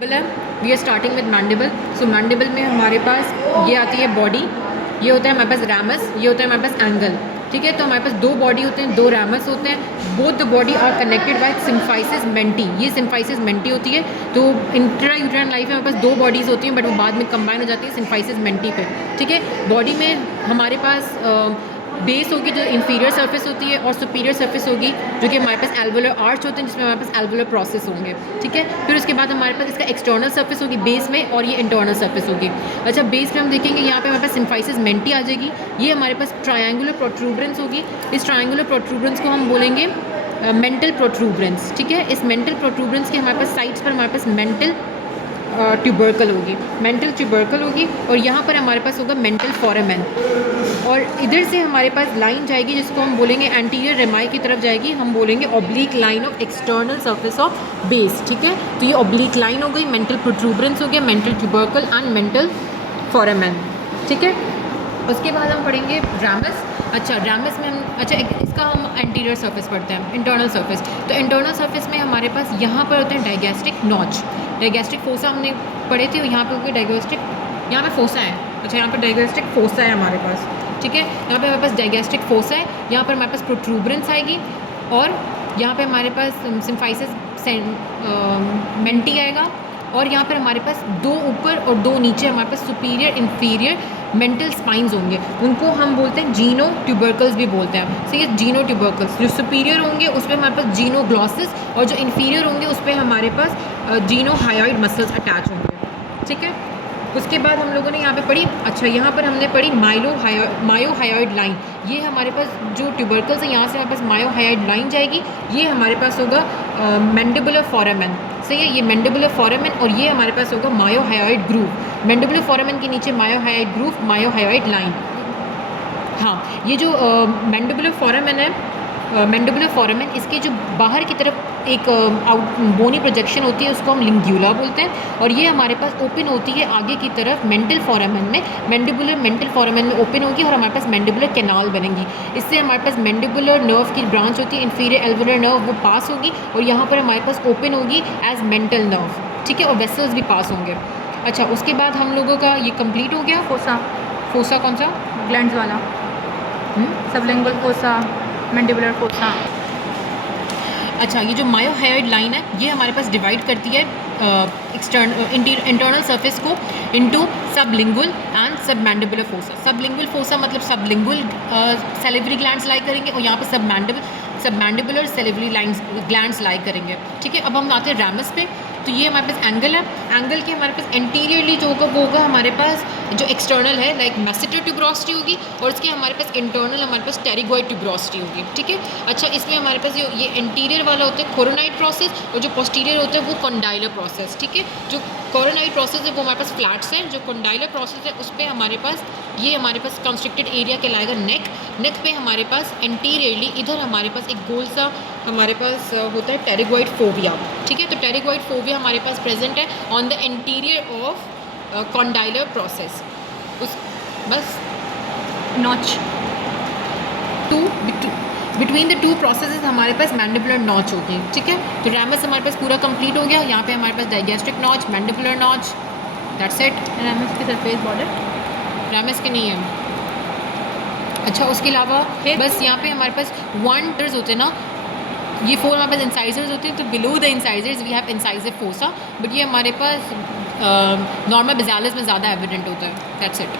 We are starting with mandible. So mandible में हमारे पास ये आती है बॉडी, ये होता है हमारे पास रैमस, ये होता है हमारे पास एंगल। ठीक है, तो हमारे पास दो बॉडी होते हैं, दो रैमस होते हैं। Both the body are connected by symphysis menti. ये सिम्फाइसिस मेंटी होती है। तो इंट्रा यूट्राइन लाइफ में हमारे पास दो बॉडीज़ होती हैं, बट वो बाद में कंबाइन हो जाती है सिम्फाइसिस मेंटी पे। ठीक है, बॉडी में हमारे पास बेस होगी जो इंफीरियर सरफेस होती है, और सुपीरियर सरफेस होगी जो कि हमारे पास एल्वुलर आर्च होते हैं, जिसमें हमारे पास एल्वुलर प्रोसेस होंगे। ठीक है, फिर उसके बाद हमारे पास इसका एक्सटर्नल सरफेस होगी बेस में, और ये इंटरनल सरफेस होगी। अच्छा, बेस में हम देखेंगे यहाँ पे हमारे पास सिम्फाइसिस मेंटी आ जाएगी। ये हमारे पास ट्रायंगुलर प्रोट्रूबरेंस होगी। इस ट्रायंगुलर प्रोट्रूबरेंस को हम बोलेंगे मेंटल प्रोट्रूबरेंस। ठीक है, इस मेंटल प्रोट्रूबरेंस के हमारे पास साइड्स पर हमारे पास मेंटल ट्यूबरकल होगी, मेंटल ट्यूबरकल होगी, और यहाँ पर हमारे पास होगा मेंटल फोरामेन। और इधर से हमारे पास लाइन जाएगी जिसको हम बोलेंगे एंटीरियर रेमाई की तरफ जाएगी, हम बोलेंगे oblique line of external surface of base. ठीक है, तो ये ऑब्लिक लाइन हो गई, मेंटल प्रोट्रूबरेंस हो गया, mental tubercle and mental foramen. ठीक है, उसके बाद हम पढ़ेंगे रैमस। अच्छा, रैमस में इसका हम एंटीरियर सरफेस पढ़ते हैं, इंटरनल सरफेस। तो इंटरनल सरफेस में हमारे पास यहाँ पर होते हैं डाइगैस्ट्रिक नॉच, डाइगैस्ट्रिक फोसा हमने पढ़े थे, यहाँ पे हो गए डाइगैस्ट्रिक, यहाँ पे फोसा है। अच्छा, यहाँ पर डाइगैस्ट्रिक फोसा है हमारे पास। ठीक है, यहाँ पे हमारे पास डाइगैस्ट्रिक फोसा है, यहाँ पर हमारे पास प्रोट्रूबरेंस आएगी, और यहाँ पे हमारे पास सिम्फाइसिस मेंटी आएगा, और यहाँ पर हमारे पास दो ऊपर और दो नीचे हमारे पास सुपीरियर इंफीरियर मेंटल स्पाइंस होंगे। उनको हम बोलते हैं जीनो ट्यूबरकल्स भी बोलते हैं। सो ये जीनो ट्यूबरकल्स जो सुपीरियर होंगे उस पर हमारे पास जीनो ग्लॉसिस, और जो इंफीरियर होंगे उस पर हमारे पास जीनो हायोइड मसल्स अटैच होंगे। ठीक है, उसके बाद हम लोगों ने यहाँ पे पढ़ी, अच्छा यहाँ पर हमने पढ़ी मायो हायोइड लाइन। ये हमारे पास जो ट्यूबरकल्स है, यहाँ से हमारे पास मायो हायोइड लाइन जाएगी, ये हमारे पास होगा मैंडिबुलर फोरामेन। सही है, ये मैंडिबुलर फोरामेन, और ये हमारे पास होगा मायो हायोइड ग्रूव। मैंडिबुलर फोरामेन के नीचे मायो हायोइड ग्रूव, मायो हायोइड लाइन। हाँ, ये जो मैंडिबुलर फोरामेन है, मैंडिबुलर फोरामेन, इसके जो बाहर की तरफ एक बोनी प्रोजेक्शन होती है, उसको हम लिंग्यूला बोलते हैं, और ये हमारे पास ओपन होती है आगे की तरफ मेंटल फोरामेन में। मेंटल फोरामेन में ओपन होगी, और हमारे पास मैंडिबुलर कैनाल बनेंगी। इससे हमारे पास मैंडिबुलर नर्व की ब्रांच होती है, इंफीरियर एल्वुलर नर्व, वो पास होगी, और यहाँ पर हमारे पास ओपन होगी एज मेंटल नर्व। ठीक है, और वेसल्स भी पास होंगे। अच्छा, उसके बाद हम लोगों का ये कंप्लीट हो गया। फोसा कौन सा? ग्लैंड्स वाला, सबलिंगुअल फोसा, मैंडिबुलर फोसा। अच्छा, ये जो मायो हायोइड लाइन है, ये हमारे पास डिवाइड करती है इंटरनल सरफेस को into sublingual and submandibular fossa. Sublingual fossa मतलब सबलिंगुअल सैलिवरी ग्लैंड्स लाई करेंगे, और यहाँ पर सबमैंडिबुलर सैलिवरी ग्लैंड्स लाई करेंगे। ठीक है, अब हम आते हैं रैमस पे। तो ये हमारे पास एंगल है, एंगल के हमारे पास एंटीरियरली जो होगा वो होगा हमारे पास जो एक्सटर्नल है, लाइक मैसेटर ट्यूबरोसिटी होगी, और इसके हमारे पास इंटरनल हमारे पास टेरिगोइड ट्यूबरोसिटी होगी। ठीक है, अच्छा, इसमें हमारे पास ये एंटीरियर वाला होता है कोरोनाइड प्रोसेस, और जो पोस्टीरियर होता है वो कॉन्डाइलर प्रोसेस। ठीक है, जो कोरोनाइड प्रोसेस है वो हमारे पास फ्लैट्स हैं, जो कॉन्डाइलर प्रोसेस है उस पर हमारे पास कंस्ट्रिक्टेड एरिया कहलाएगा नेक पे हमारे पास एंटीरियरली इधर हमारे पास एक गोल सा हमारे पास होता है टेरिगोइड फोविया। ठीक है, तो टेरिगोइड फोविया हमारे पास प्रेजेंट है on the anterior of condylar process. उस बस notch between the two processes हमारे पास मैंडिबुलर नॉच होगी। ठीक है, तो रैमस हमारे पास पूरा कंप्लीट हो गया। यहाँ पे हमारे पास digastric notch, mandibular notch, that's it. Ramus की सरफेस बॉर्डर, रैमस के नहीं है। अच्छा, उसके अलावा बस यहाँ पे हमारे पास वंडर्स होते हैं ना, ये फोर हमारे पास इंसाइजर्स होते हैं। तो below the incisors we have incisor fossa, but ये हमारे पास नॉर्मल बेजालिस में ज़्यादा एविडेंट होता है। That's it.